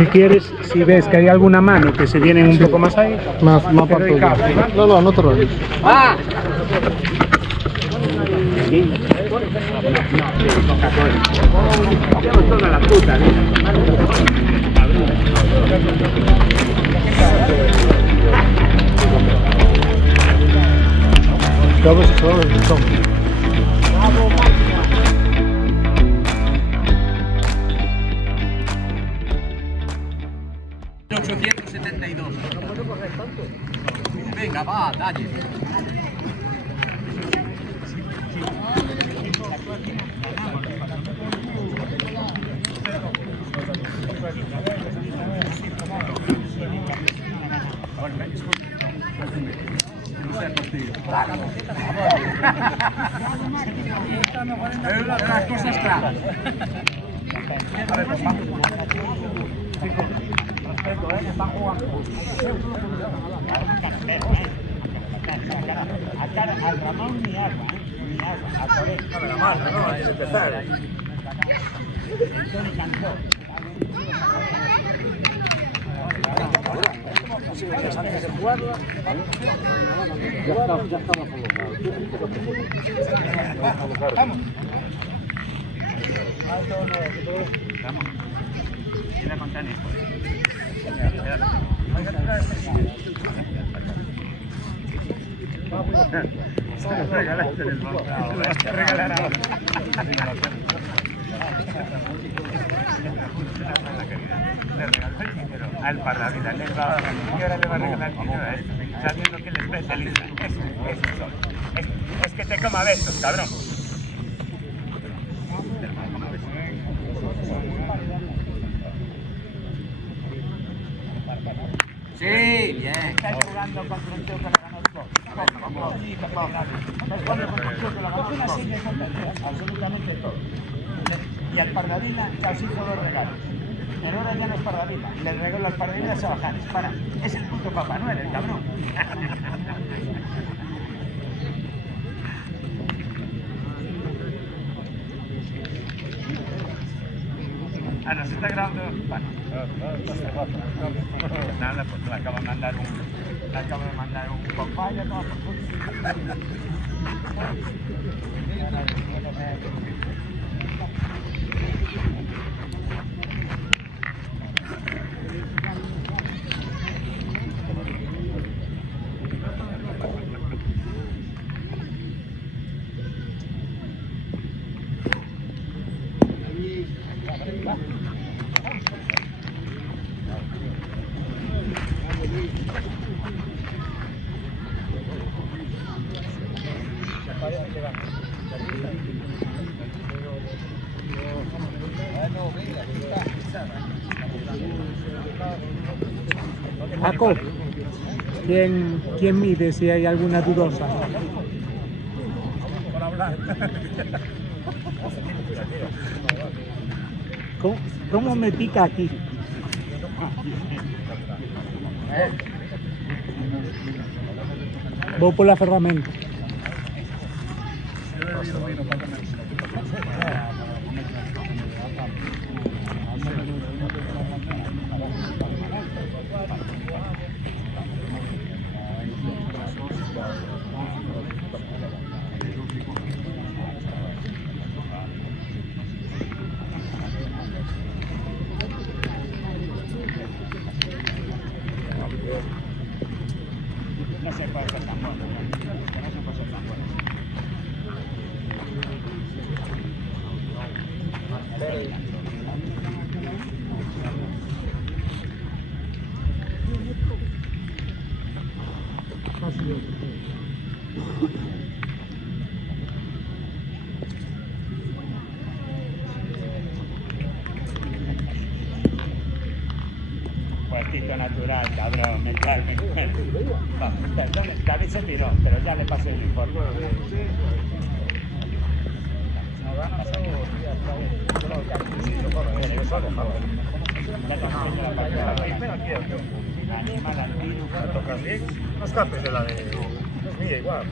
si quieres, si ves que hay alguna mano que se viene un poco más ahí, Más te doy aparto yo. cable, ¿vale? No, no te rayes. ¡Ah! Toda la puta, Cabos y sabores de son. Venga, va, dale. Las cosas claras. Están jugando. Al Ramón ni agua, ni agua, a Toré. La mano, ¿no? Antes de empezar. Entonces cantó. Antes de jugarla, ya estaba colocado. Vamos. Vamos. Voy a contar esto. Regalaste el banco. Regalar ahora. Le regaló el dinero al Parravila, y ahora le va a regalar dinero a esto, sabiendo que él es especialista. Es que te coma besos, cabrón. Sí, bien. Estás jugando contra un tío que le ganó todo. Estás jugando contra un tío que le ganó todo. Una serie de tonterías, absolutamente todo. Y al Parravila ya os hizo dos regalos. Pero ahora ya no es Parravila. Le regalo al Parravila a Sabajanes. Para, es el puto Papá Noel, el cabrón. Ah, ¿no se está grabando? Bueno. Nada, pues le acabo de mandar un compañero, todo por Paco, ¿quién mide si hay alguna dudosa? por hablar. ¿Cómo me pica aquí? Voy por la ferramenta. No se puede ser tan bueno. No se puede ser tan bueno. Puertito natural, cabrón, me cago en el. Perdón, David se tiró, pero ya le pasé el informe. No escapes de la de... Es mía igual.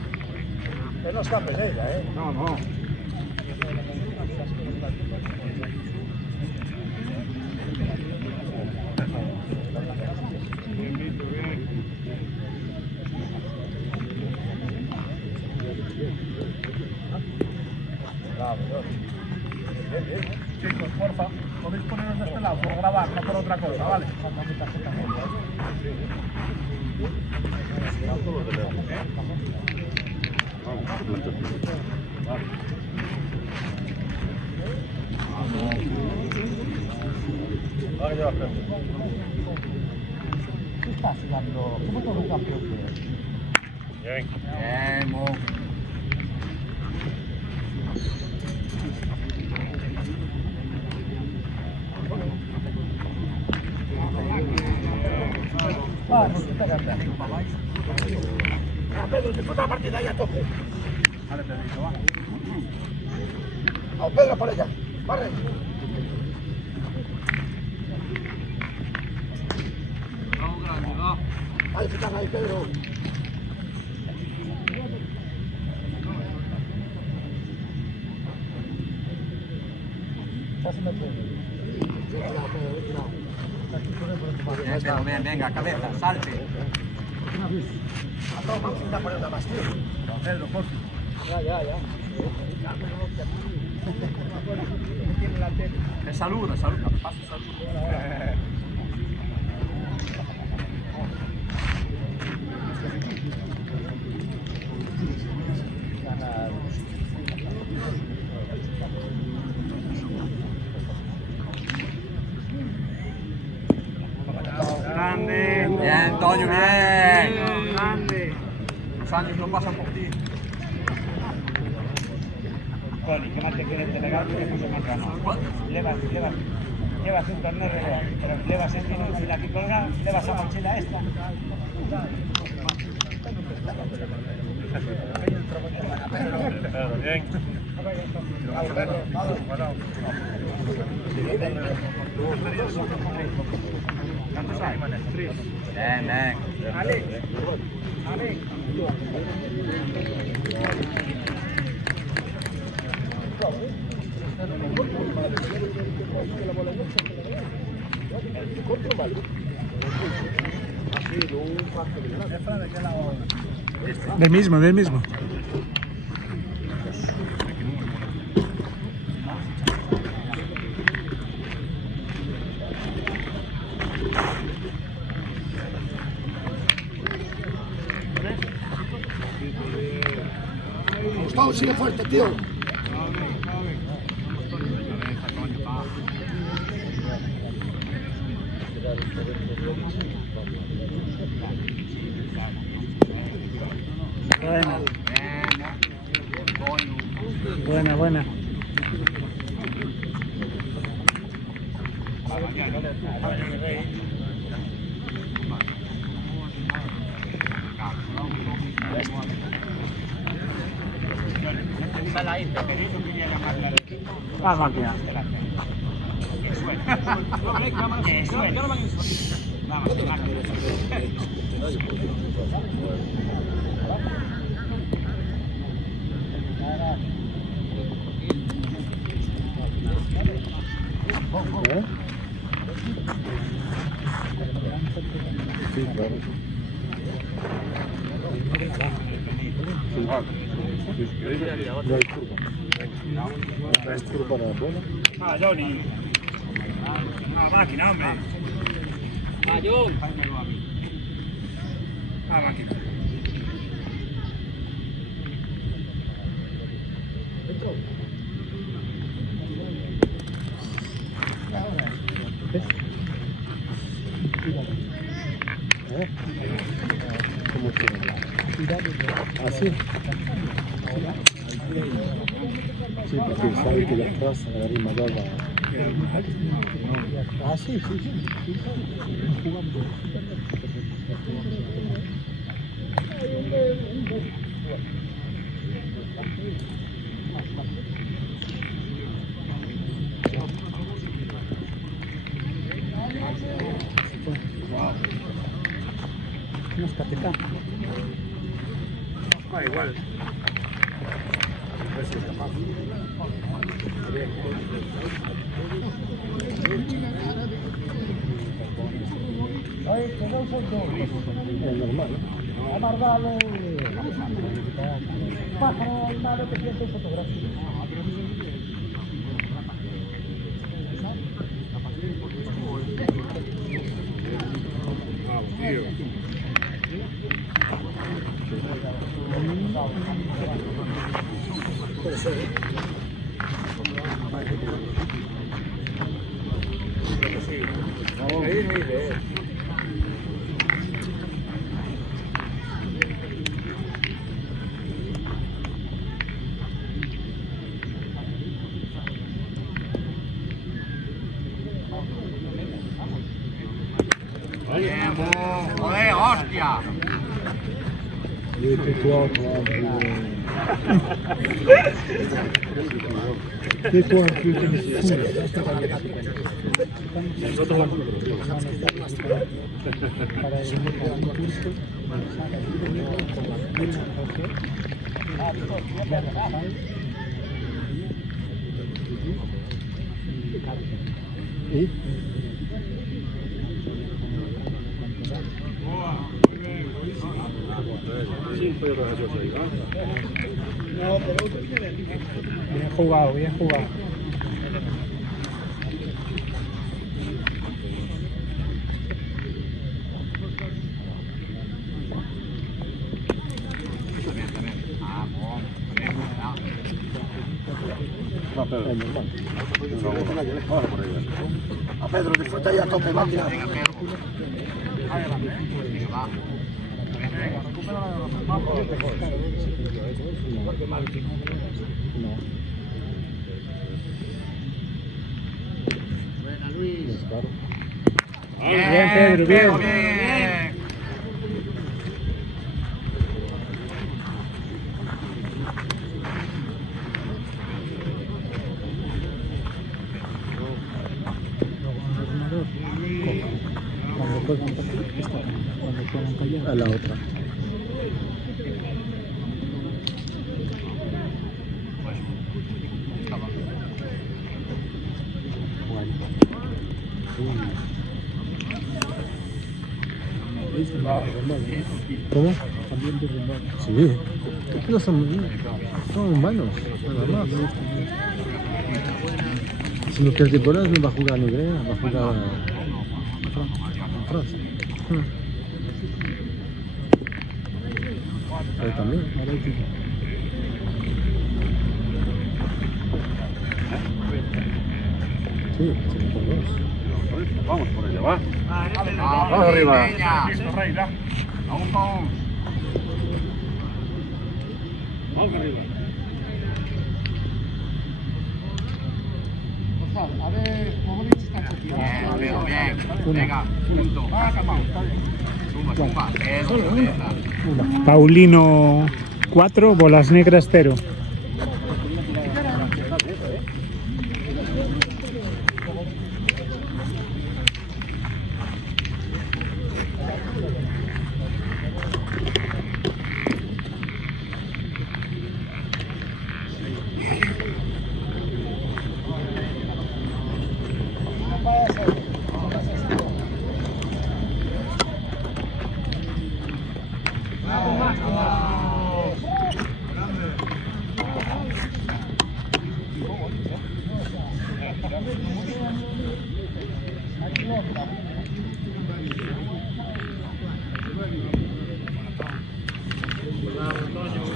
Pero no escapes de ella, ¿eh? No, no. Bravo, chicos, porfa, podéis poneros de este lado por grabar, no por otra cosa, ¿vale? ¿Qué estás sudando? ¿Cómo todo un campeón? Bien. Bien, Mo. Vamos, espérate. Pedro, disfruta la partida ahí a tope. Vale, Pedrito, va. Vamos, Pedro, para allá. Barre. Ahí, fijan ahí, Pedro. Bien, Pedro, bien, venga, cabeza, salte. Vamos a poner una más, tío. Pedro, por favor. Saluda, saluda, pasa saluda. Grande. Bien, Toño, bien. Grande. Los años no pasan por ti. Toni, ¿qué más te quieres delegar? Que no se me ganó. Llevas un torneo de pero llevas el mochila aquí colgada, llevas la mochila esta. Pedro, bien. Bien, bien. Del mismo, del mismo. Gustavo, sigue fuerte, tío. Buena. Buena. Ah, máquina. Que suene. Vamos, Sí, claro. No hay curva. No hay curva para la bola. Ah, Johnny. Una máquina, hombre. Una máquina. ¿Cómo se así. Sí, porque sabe que la traza de la misma daba. Ah, sí. Jugando. Unos catecán. Ah, igual. Ay, que no son dos. Es normal, ¿no? A más vale. Pájaro al lado que piensa en fotografía. ¡Joder, hostia! Bien jugado, bien jugado. A Pedro, disfruta ya a tope, máquina. Bien, Pedro, bien. A la otra. ¿Cómo? Sí. No son humanos, nada más. Si no quiere temporada no va a jugar a Negrea, va a jugar a Francia. Ahí también. Sí, por dos. Vamos por allá, va. Vamos arriba. Listo, Rey, da. Vamos. Vamos arriba. A ver, ¿cómo dices esta chiquita? Bien, bien. Venga, punto. Suma. Eso, esa. Paulino 4, Bolas Negras 0.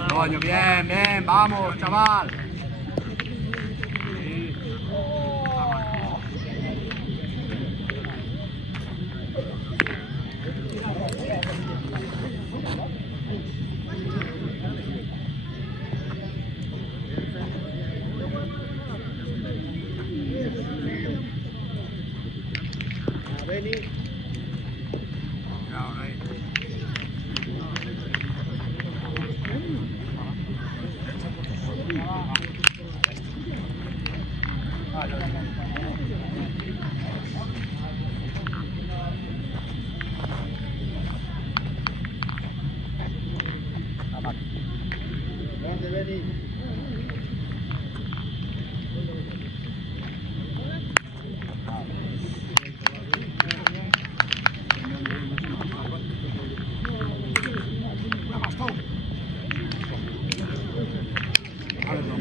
Coño, bien, vamos, chaval.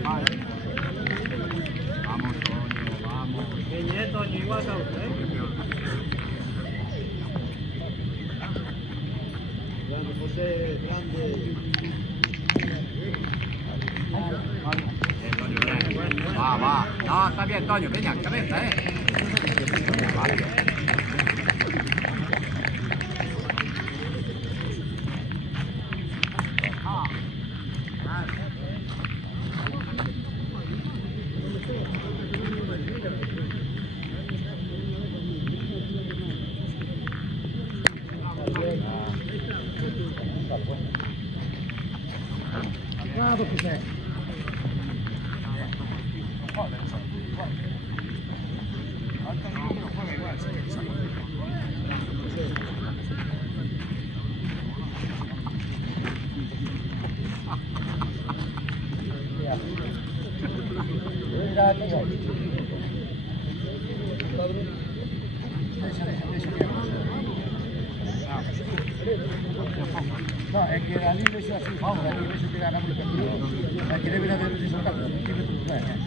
Vamos, Toño, vamos. Qué Toño, igual que a usted. Grande, José, grande. Va, va. No, está bien, Toño. Venga, cabeza, Vale. Bravo, José. No, è che la libre sia así, la libre si tira la multa. La che deve avere il risultato, non tiene tutto bene.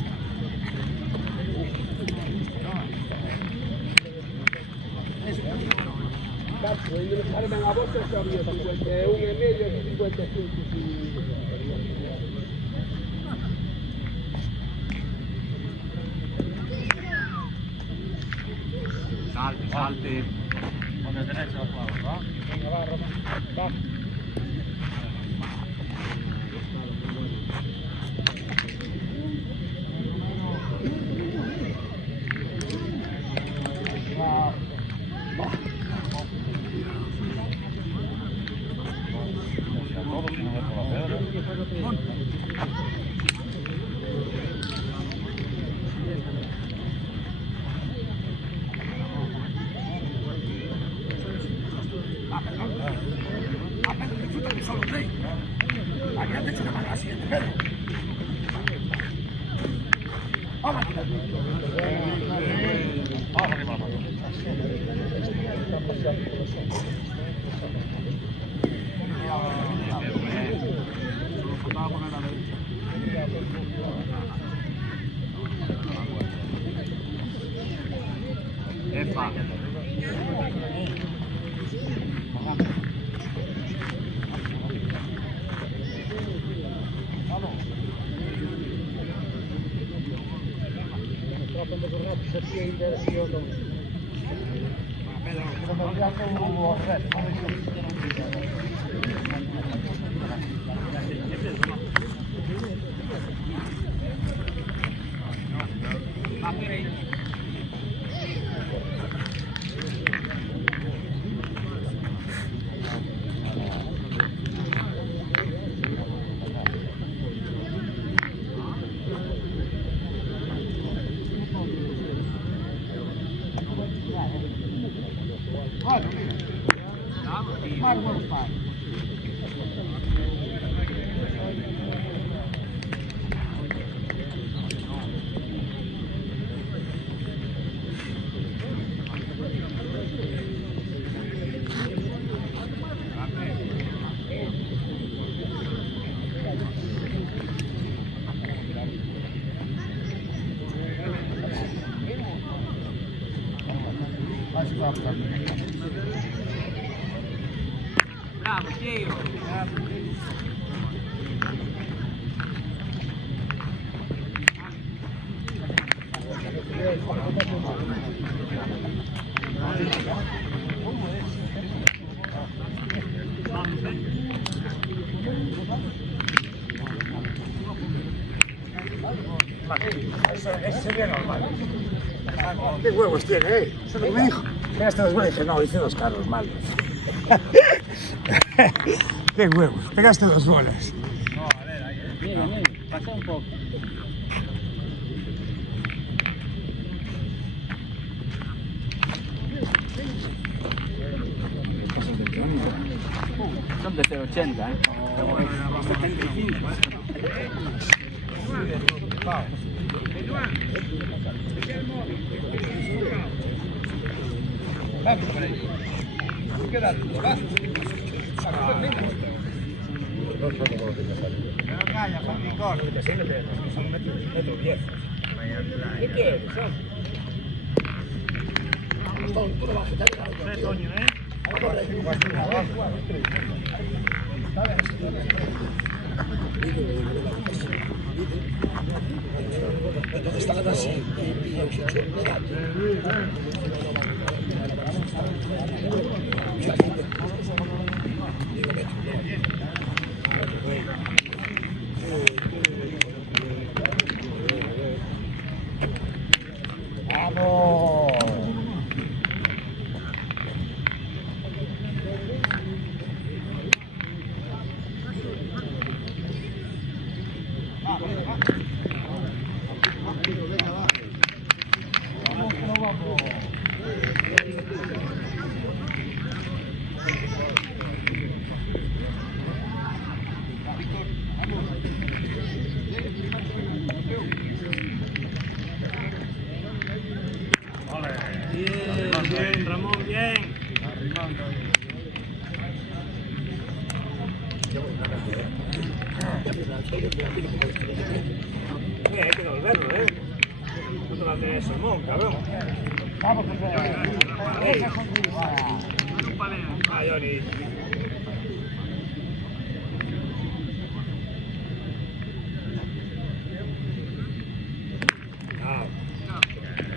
Cazzo, io devo fare una volta e sono io 51 e medio e 55. Salte, salte. Con el derecho a jugar, ¿va? Venga, va, Roma. Va. Epa. Bravo, Gio. Eso sería normal. ¿Qué huevos tiene, Eso es lo que me dijo. Pegaste 2 goles. Dije, no, hice 2 carros mal. ¿Qué huevos? Pegaste 2 goles. No, a ver, ahí. Mira, pasa un poco. Son de 0,80, ¿eh? 75, Vaya, San Nicol. Que sí, que son metro 10. ¿Qué quieres? Tú no vas a quitar ¿Qué coño, eh? ¿Dónde está la base? ¡Vamos! Bien, Ramón, bien. Hay que devolverlo, ¿eh? No te va a tener Salmón, cabrón. Vamos, Ah, Johnny.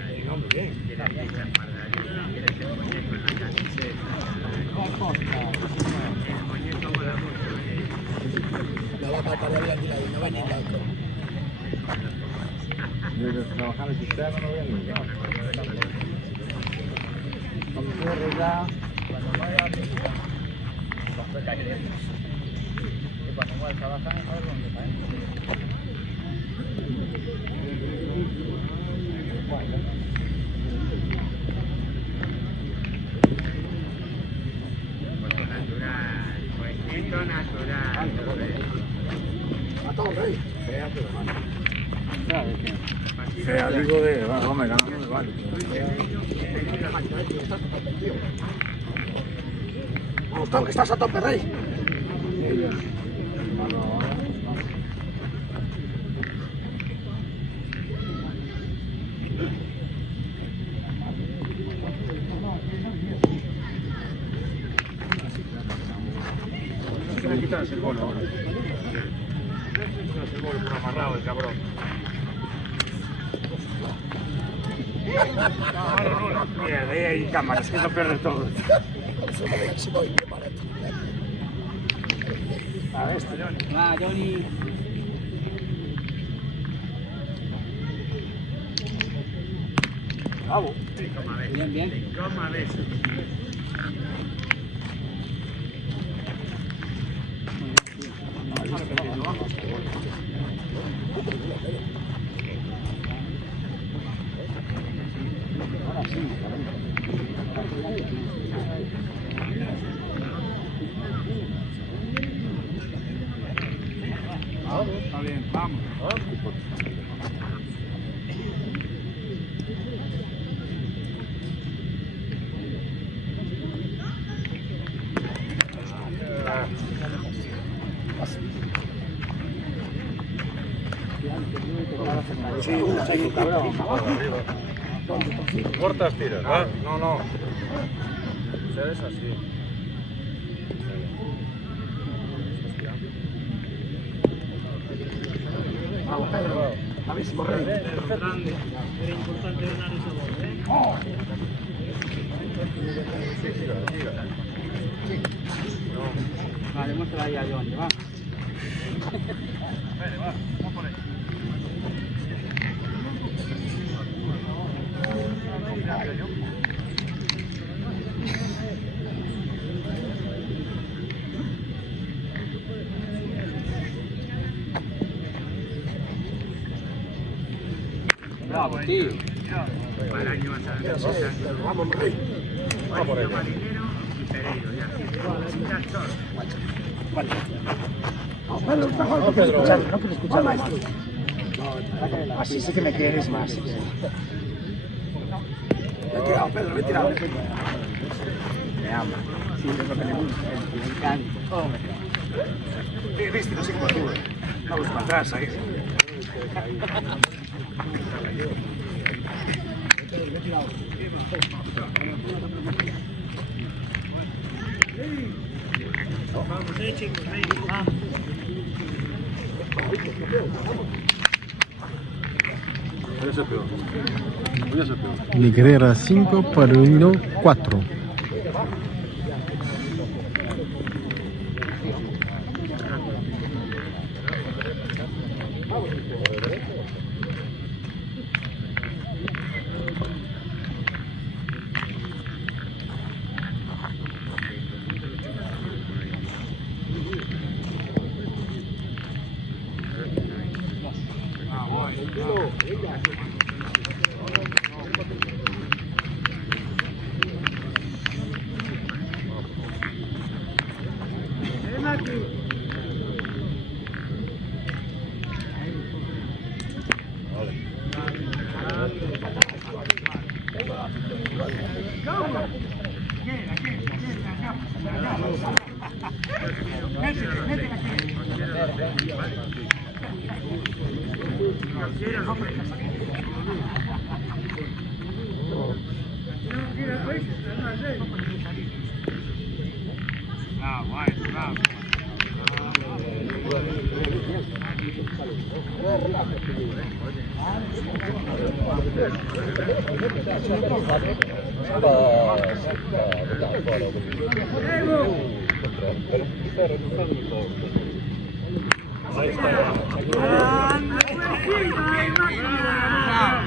Bien, hombre, bien. No va a matar de la no va ni loco. Yo trabajar en el sistema no voy a ni cuando corre ya, cuando vaya a y cuando voy a trabajar, ¿sabes dónde está? Fea, digo de, vamos, me gano, no me vale. Vamos, Tom, que estás a tope, rey. Hay que quitarse el bono ahora. Quitarse el bolo por amarrado, el cabrón. Mierda, ahí hay cámaras, que es lo peor de todo. A ver, esto, Johnny. Va, Johnny. Bravo. Bien, bien. Está bien, vamos. Sí, una, sí, cabrón. Cortas tiras, ¿ah? No, no. Ustedes así. Vamos, Pedro. Bravísimo, rey. Grande. Era importante ganar ese gol, ¿eh? Vale, muestra ahí a Johnny, va. Bravo, tío. Vamos, rey. Vamos, rey. Vamos, Pedro, mejor. No quiero escuchar, maestro. Así sí que me quieres más. Me he tirado, Pedro, me he tirado. Me ama. Sí, es lo que le gusta, le encanta. Viste, no sé cómo tú. Vamos para atrás ahí. Chicos, vamos. Negrera 5, Paulino 4.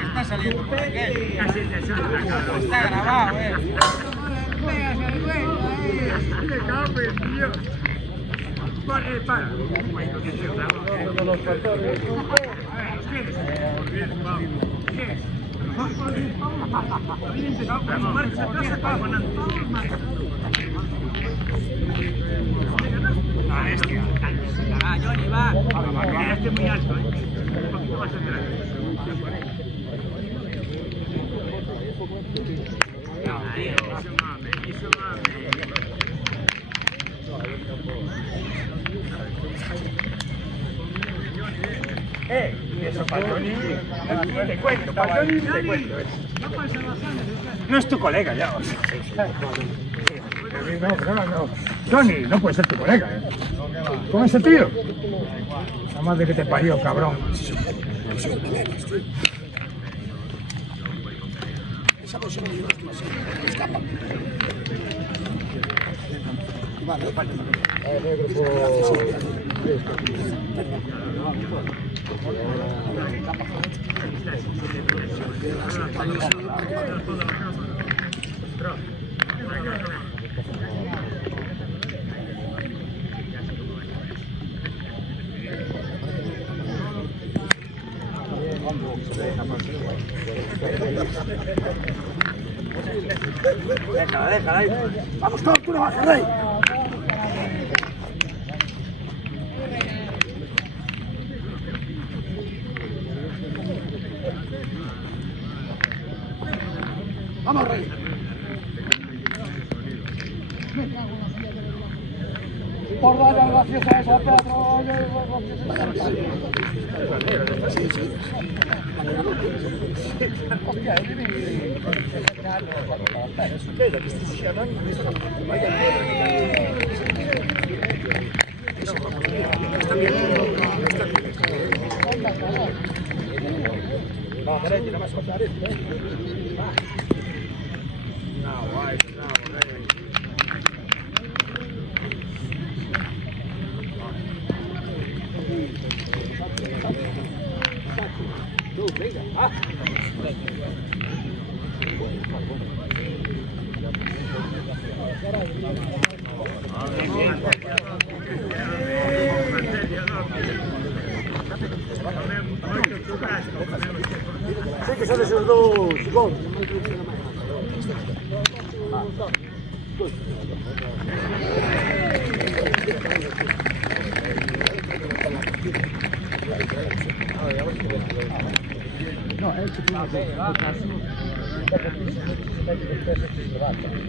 Está saliendo por aquí. Está grabado, Para. Johnny, va. Este es muy alto, Un poquito más atrás. Eso mame. Eso para Johnny. Te cuento, para Johnny te cuento. No es tu colega ya. No. Johnny, no puede ser tu colega. ¿Con ese tío? Nada más de que te parió, cabrón. Déjala ahí. Vamos todos, tú no vas a rey. Vamos, rey. Por dar las gracias a esa Pedro. Hostia, Sí que son esos dos, chicos. No,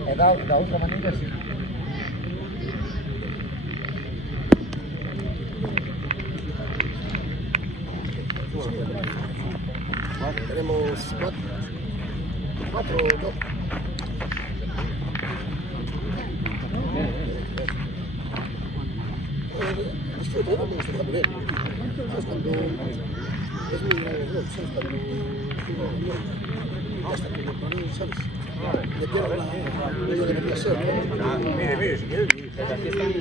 è da otra manera sí. Tenemos 4, 2. Disfruta, yo me gusta también. ¿Sabes? Cuando es muy grave, ¿no? ¿Sabes? Cuando ya está como para mí, ¿sabes? Le quiero lo que debería ser, ¿no? Mire, si quieres. Aquí están.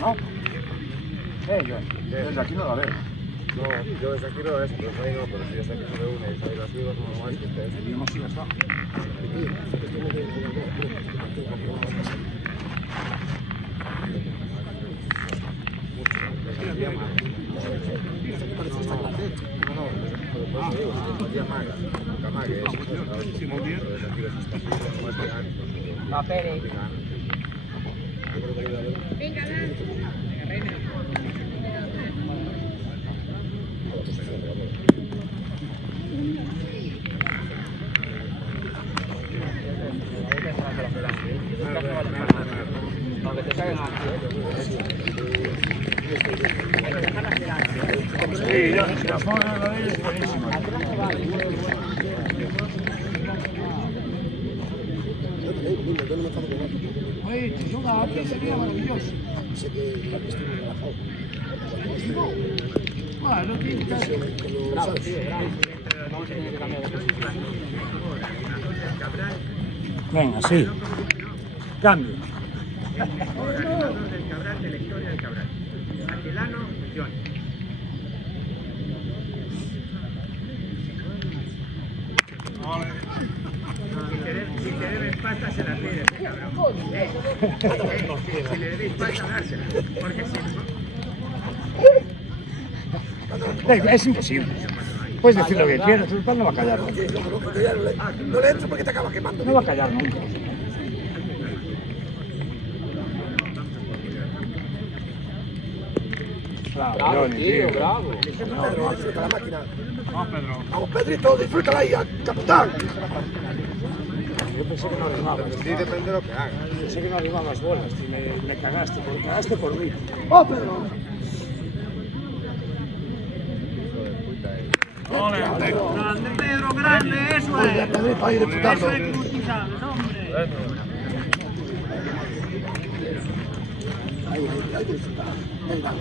¿No? Yo desde aquí no la veo. No, yo desde aquí no veo eso, pero ahí no, pero si desde aquí se ve una y sale las vivas, no más que ustedes. Yo no sigo hasta. Va, Pere. Aunque te salgan aquí, Sí, la forma de la es buenísima. Oye, si son a aquí sería maravilloso. Sé que estoy muy relajado. Bueno, no tiene caso. bravo, tío, bravo. Vamos a tener que cambiar de posición. Venga, sí. Cambio. El mejor animador del Cabral de la historia del Cabral. Aquilano Johnny. Si te deben pasta, se la pides, cabrón. Si le debéis pasta, dársela. Porque si no... Es imposible. Puedes decir lo que quieras, el pan no va a callar. No le entro porque te acaba quemando. No va a callar nunca. Bravo, Johnny, tío, bravo. Pedro, disfruta la máquina. Vamos, Pedro. Vamos, Pedrito, disfrútala ahí, capitán. Yo pensé que no animabas. Sí, depende de lo que haga. Pensé que no animabas bolas y me cagaste, porque cagaste por mí. ¡Oh, Pedro! ¡Grande, Pedro, grande! ¡Eso es! Pedrito ahí disfrutando. ¡Eso es como tú sabes, hombre! Ahí disfruta. Venga.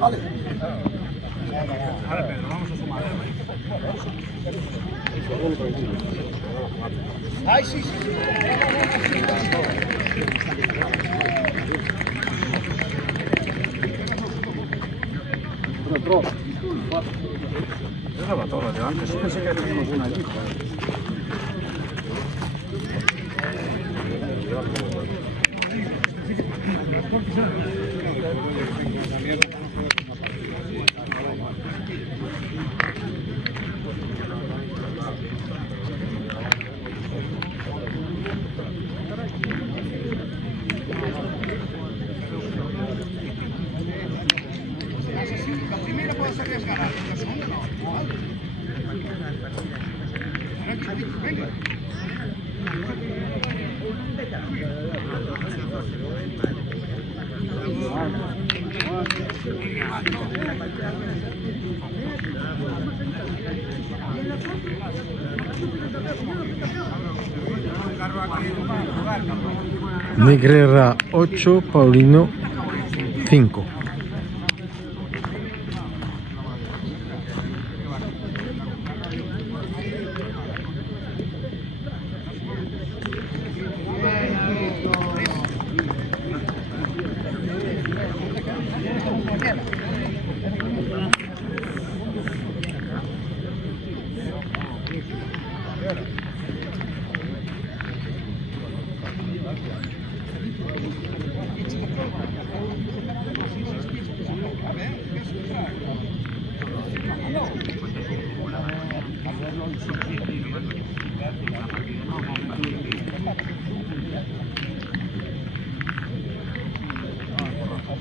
Vale. Vale, Pedro, vamos a sumar. Ay, sí. Otro. Yo daba todo de antes. Yo pensé que teníamos una allí. Negrera 8, Paulino 5.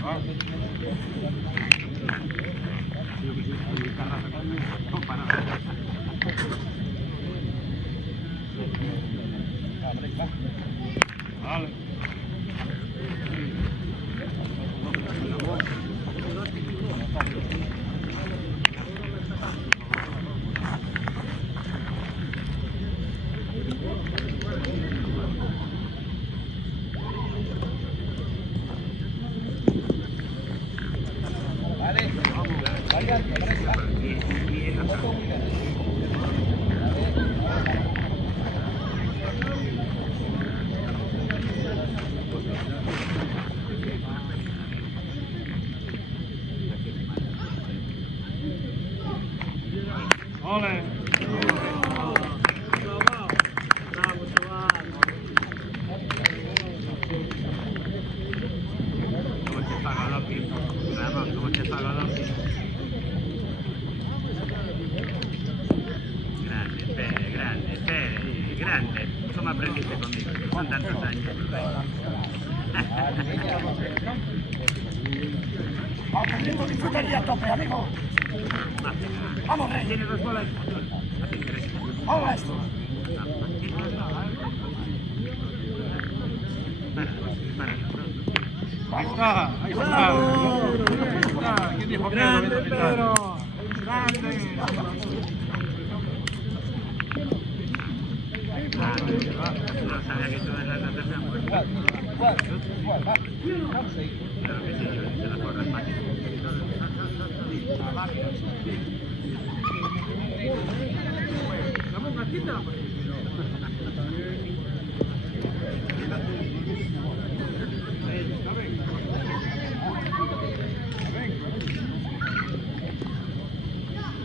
Vale. Ole. Grande. ¿Cómo aprendiste conmigo? Son tantos años. Vamos, disfrutaría a tope, amigo. Vamos, Rey. Tiene 2 bolas. Vamos a esto. Ahí está, ahí está. Ahí está. ¿Quién dijo que no? Pedro. Grande. No sabía que tú eras la tercera mujer. Claro que sí, yo hice las cosas más.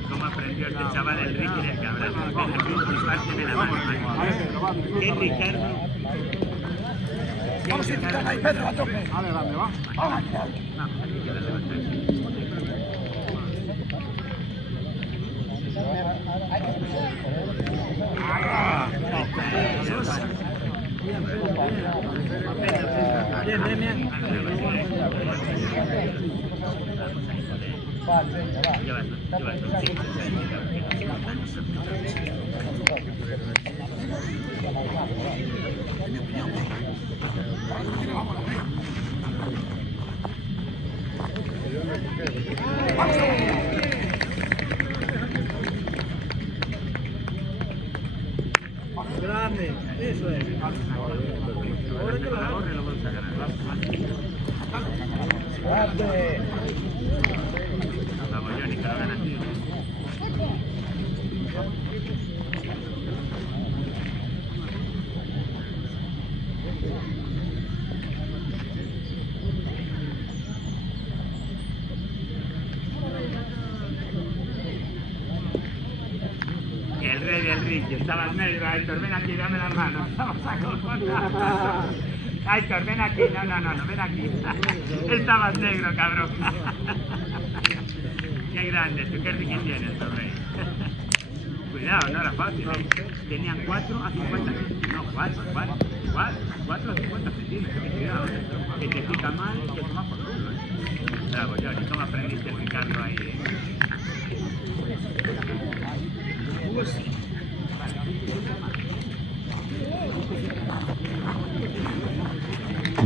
¿Cómo aprendió este chaval el Ricky del Cabral? Ven aquí y párteme la mano. ¿Qué Ricardo? Vamos a intentar ahí, Pedro, a tope. Vale, grande, va. Vamos. Grande, eso es. Grande. Vamos, Johnny, que lo ganas. El rey del Ricky, estabas negro, Aitor, ven aquí, dame la mano, estamos acojonados. Aitor, ven aquí, no, ven aquí. Estabas negro, cabrón. Qué grande, tú qué Ricky tienes, tu rey. Cuidado, no era fácil, ¿eh? Tenían 4 a 50 centímetros, no, 4 a 50 centímetros, cuidado, que te pica mal y te tomas por culo, ¿eh? Bravo, Johnny, ¿cómo aprendiste a picarlo ahí,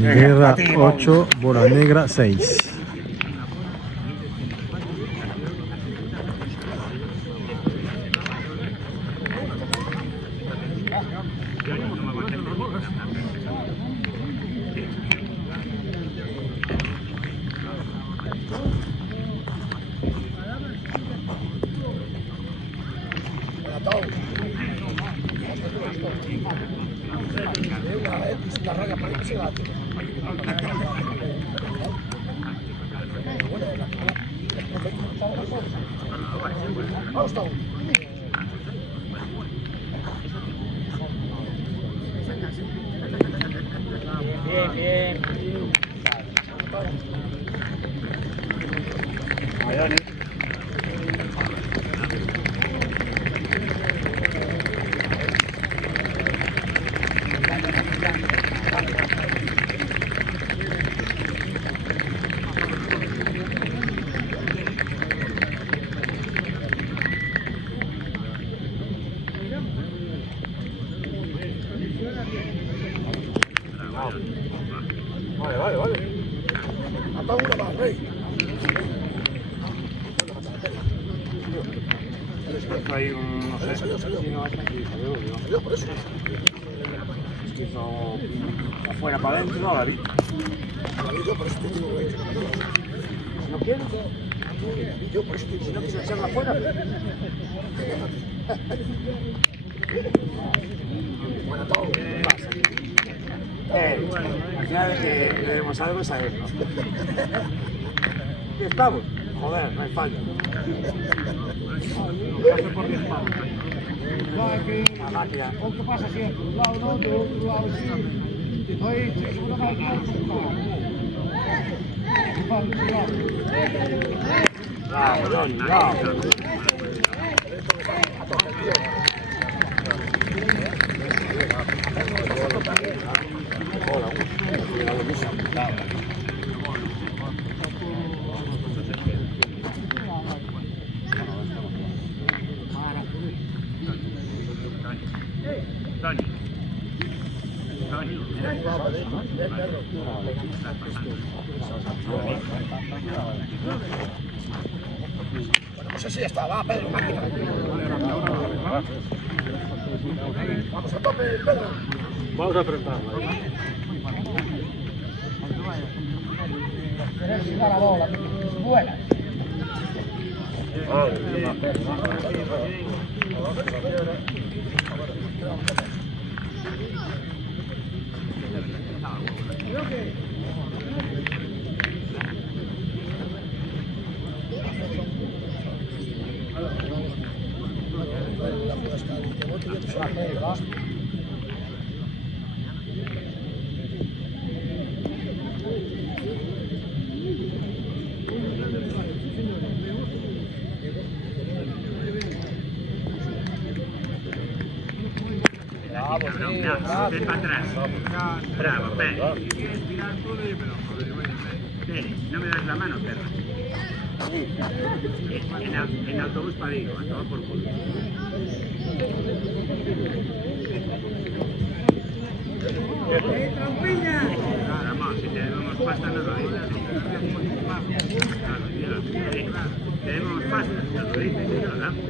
Guerra 8, bola negra 6. La raya para que se bate. Vamos todos. Bien. Hay un, no sé, salió por eso. Es que hizo afuera para adentro, no la vi. Si no quiero, yo por eso si no quiso echarla afuera. Al final el que le demos algo es a él, ¿no? 10 pavos. Joder, no hay fallo. La máquina. O que pasa siempre, un lado no, de otro lado sí. Oye, seguro que hay Bravo, Johnny, bravo. Tony. Bueno, pues así está, va, Pedro, máquina. Vamos a tope, Pedro. Vamos a apretarla. La bola, buena. No, ven para atrás. Bravo, Pedro. Pere, no me das la mano, perro. En autobús para Vigo, a todo por culo. Vamos, si te debemos pasta, no lo digas. Te debemos pasta, no lo dices y no lo damos.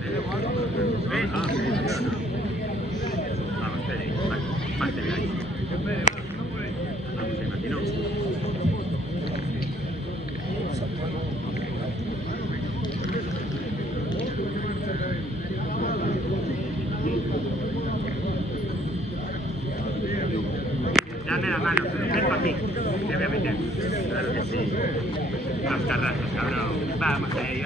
Vamos, Pere, pásate ahí. Vamos, se imaginó. Dame la mano, ven para aquí. Te voy a meter. Claro que sí. Los carrazos, cabrón. Vamos ahí,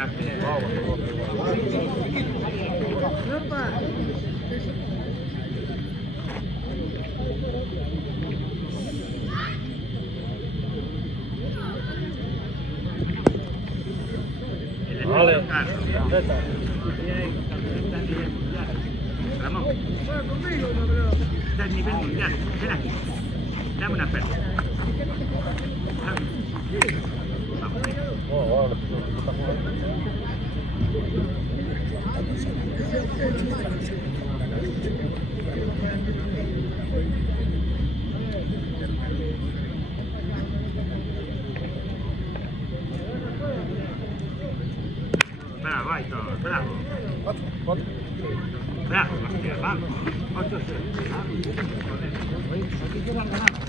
Vale. Ramón. Está el nivel mundial. Ven aquí. Dame una perla. Vamos. Bravo, Aitor, bravo. Bravo, hostia, vamos. 8-6. Aquí quedan ganados.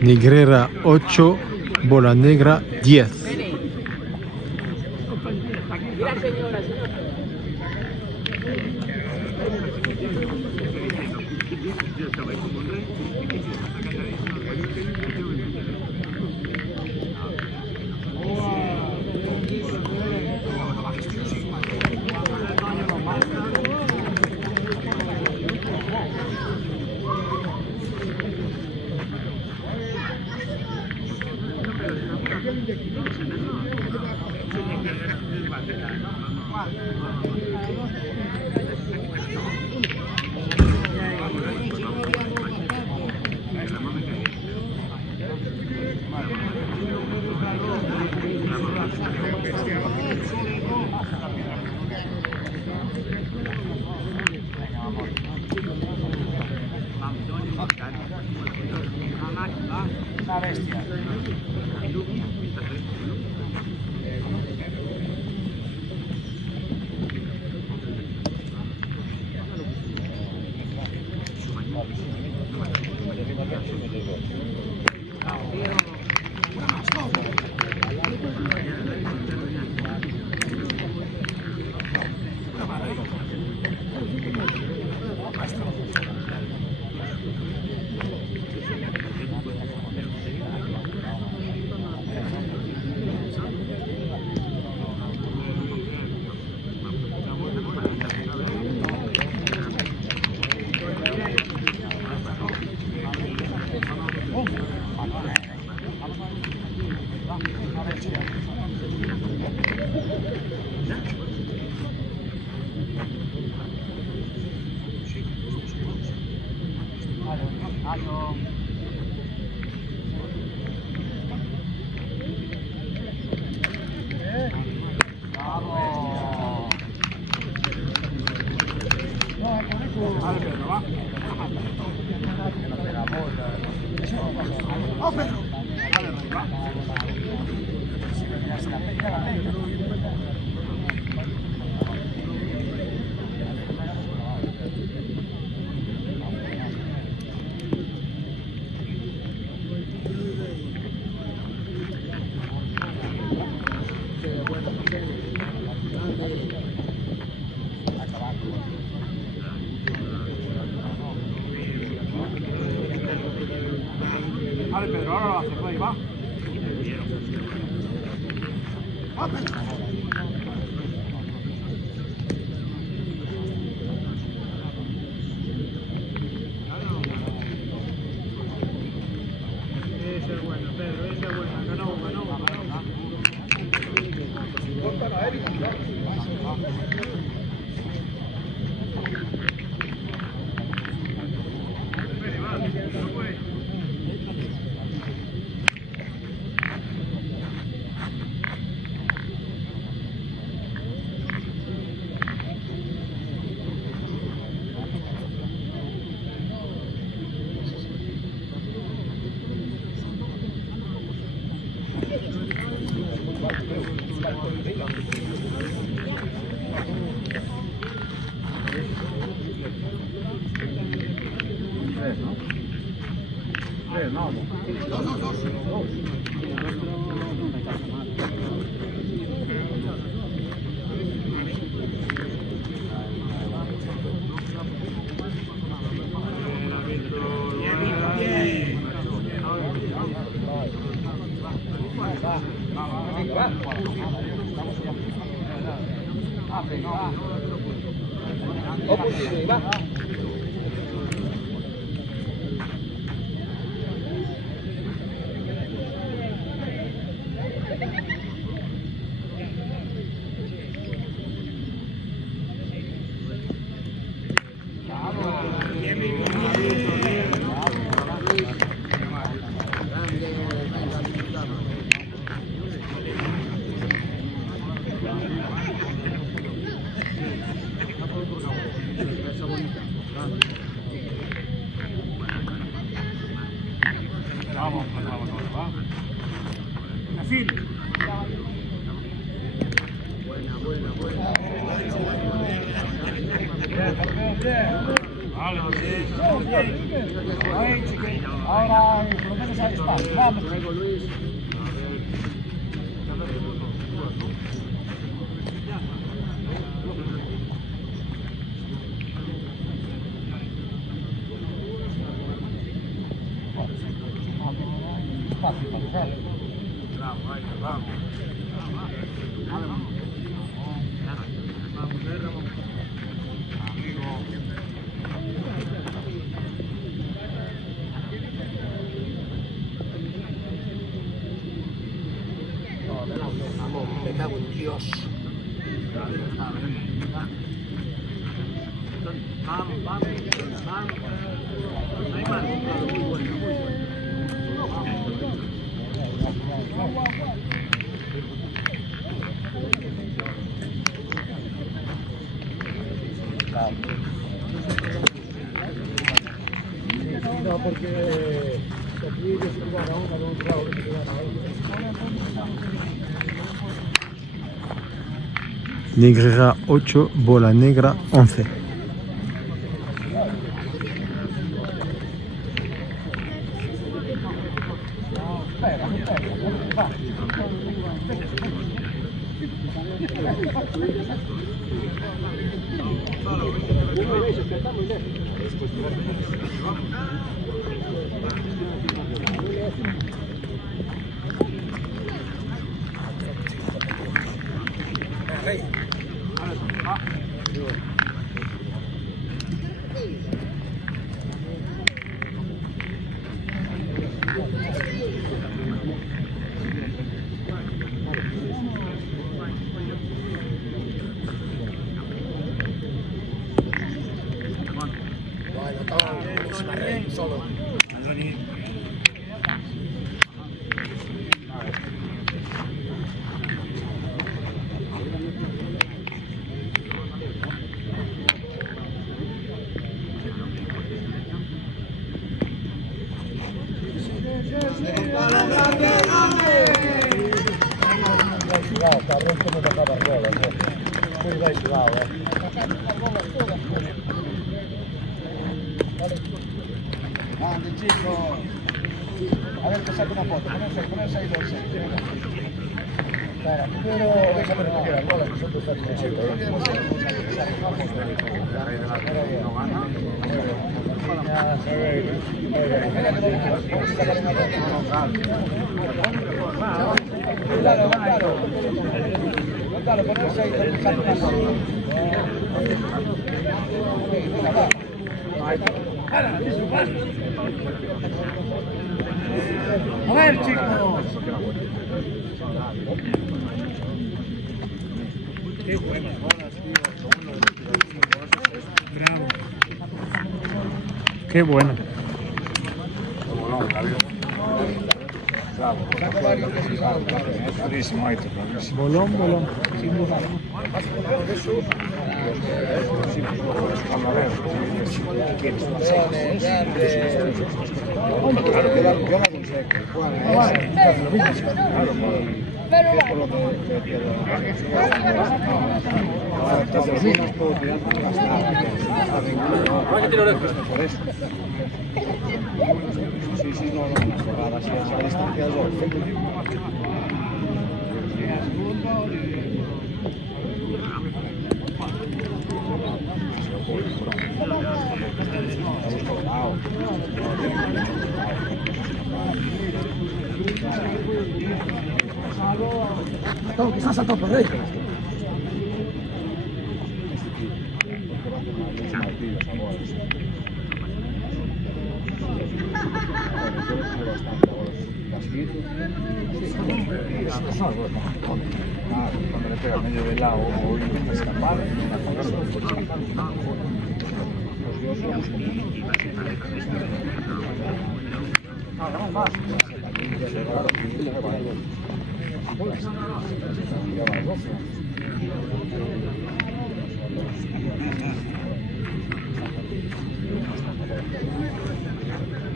Negrera 8, bola negra 10. Una bestia. Vale, Pedro, ahora lo hace, pues, va. Ese es bueno, Pedro, ese es bueno. Ganó. Vamos, va. Así. Ahora, por lo menos ahí está. Vamos. Fácil para usar. Vamos. hijo, me cago en Dios. No, porque aquí ellos juegan a uno de un lado y juegan a otro. Negrera 8, bola negra 11. Solo. Cabrón, como te acaba bola, muy bem jugado, Grande chico. A ver, te saco una foto. Ponerse ahí los. Espera, primero déjame recuperar el bola, que son dos Claro, ponerse ahí, saco una foto. A ver, chicos. Qué buenas bolas, tío. Bravo. Qué bueno. Bolón, bolón. Sin duda. Sí, no, cerrar así a esa distancia quizás a tope de ellos. Cuando le pega medio de lado o intenta escapar, vamos más.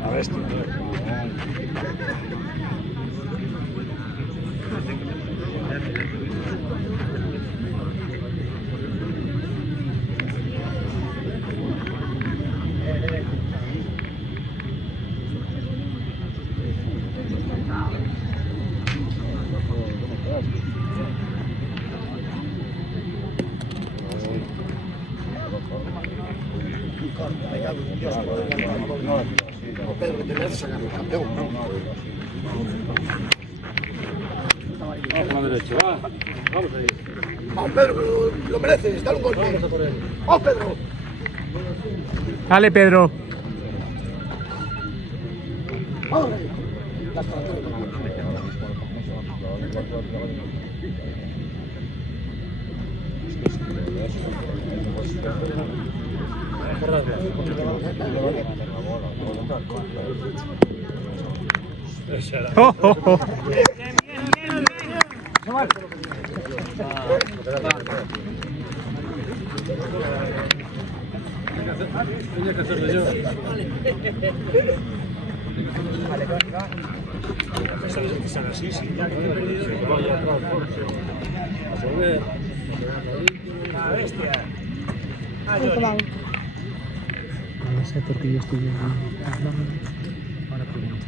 A ver, Pedro, que te mereces sacar el campeón, ¿no? Vamos con la derecha, va. Vamos ahí. Vamos, Pedro, que lo mereces, dale un golpe. Vamos a por él. ¡Vamos, Pedro! Dale, Pedro. ¡Vamos! Oh, oh, oh. Tenía que hacerlo yo. Son así, sí. Vaya atrás, Jorge. A volver. La bestia. No sé por qué yo estoy viendo. Ahora pregunto.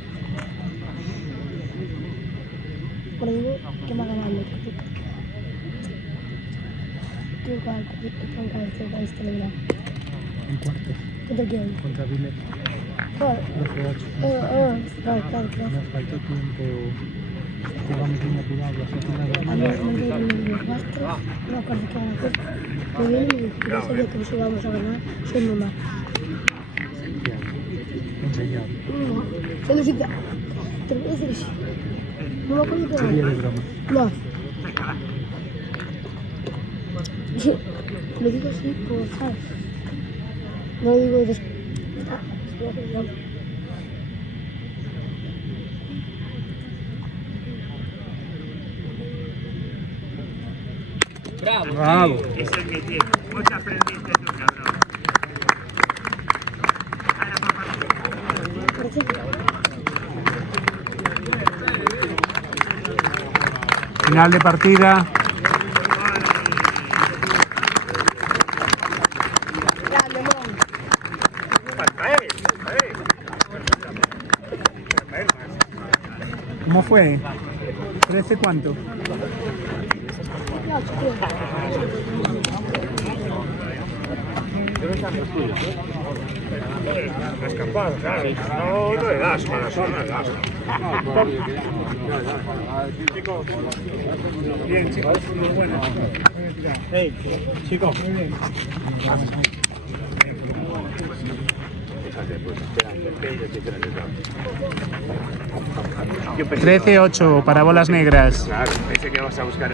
Por digo que me ha ganado el ¿Qué cuál? ¿Con cuál es Telegram? En cuarto. ¿Contra quién? Contra Vile. ¿Cuál? 12-8. Claro. Nos faltó tiempo. Jugamos muy apurado. A mí me dio el rastro, no me acuerdo qué van a hacer. Me viene y me dijo, ya sabía que nos íbamos a ganar, soy normal. Enseñado. No, solo si te voy a decir eso. No me acuerdo qué Sería era. de broma. No. Lo digo así por, ¿sabes? No lo digo después. Bravo. Es el que tiene. Mucho aprendiste tú, cabrón. Ahora, papá. Final de partida. ¿Cómo fue? ¿13 cuánto? Escapado, claro. No le das, para eso no le das. Bien, chicos, muy bueno. Hey, chicos, muy bien. 13-8 para bolas negras. Claro, pensé que vas a buscar